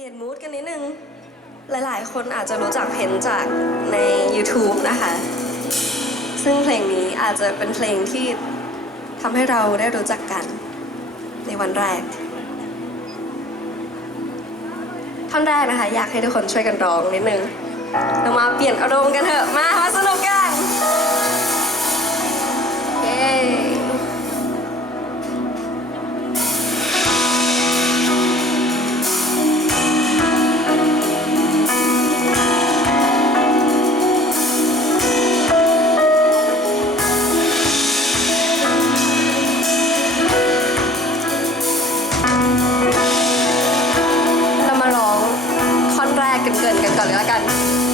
ลี่ยนมูดกันนิดนึง หลายๆ คนอาจจะรู้จักเพนจากใน YouTube นะคะ ซึ่งเพลงนี้อาจจะเป็นเพลงที่ทำให้เราได้รู้จักกันในวันแรก ท่อนแรกนะคะ อยากให้ทุกคนช่วยกันร้องนิดนึง เรามาเปลี่ยนอารมณ์กันเถอะ มา มาสนุกกัน กันก่อนเลยละกัน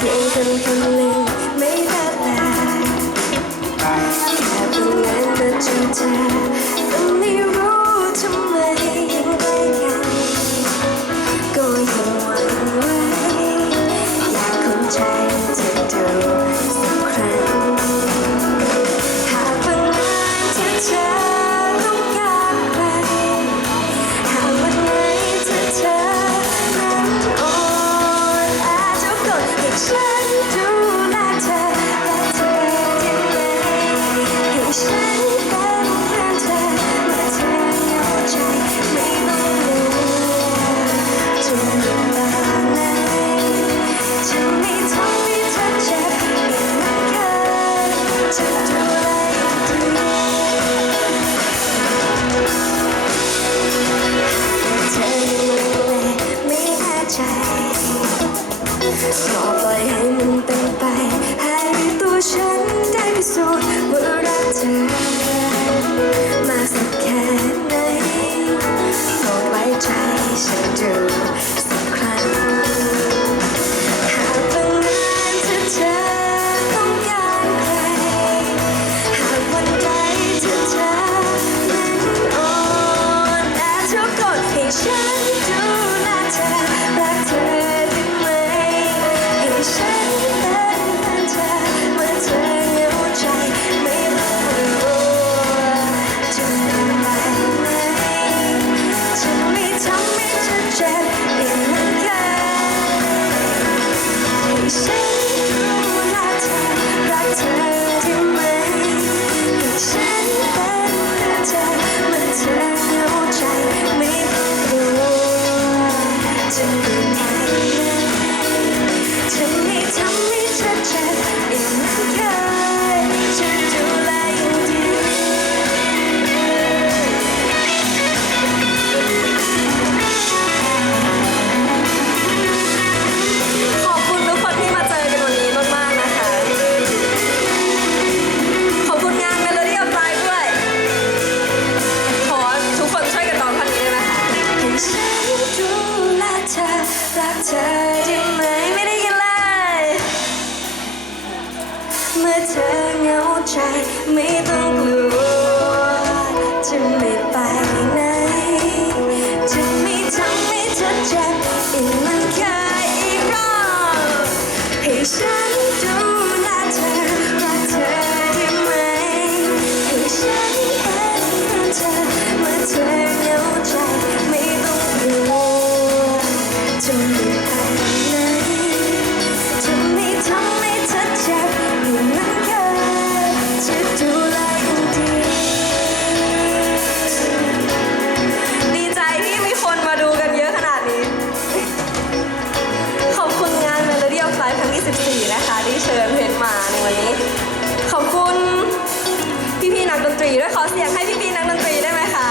เพียคนคนงไม่แต่ใจ In the dark. เมื่อเธอเหงาใจไม่ต้องกลัว จะไม่ไปไหน จะไม่ทำให้เธอเจ็บอีกมันเคยอีกรอบให้ฉันดูแลเธอรักเธอได้ไหม ให้ฉันเป็นเพื่อนเธอเมื่อเธอเหงาใจไม่ต้องกลัวจะไม่ไป รีด้วยขอเสียงให้พี่ๆนักดนตรีได้ไหมคะ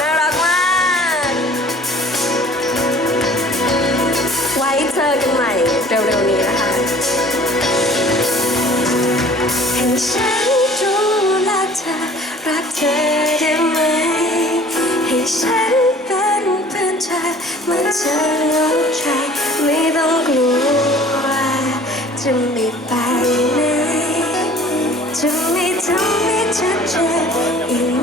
น่ารักมาก ไว้เจอกันใหม่เร็วๆนี้นะคะให้ฉันดูแลเธอรักเธอได้ไหม ให้ฉันเป็นเพื่อนเธอเมื่อเธอเหงาใจไม่ต้องกลัวจะไม่ไปไหนะไม่ท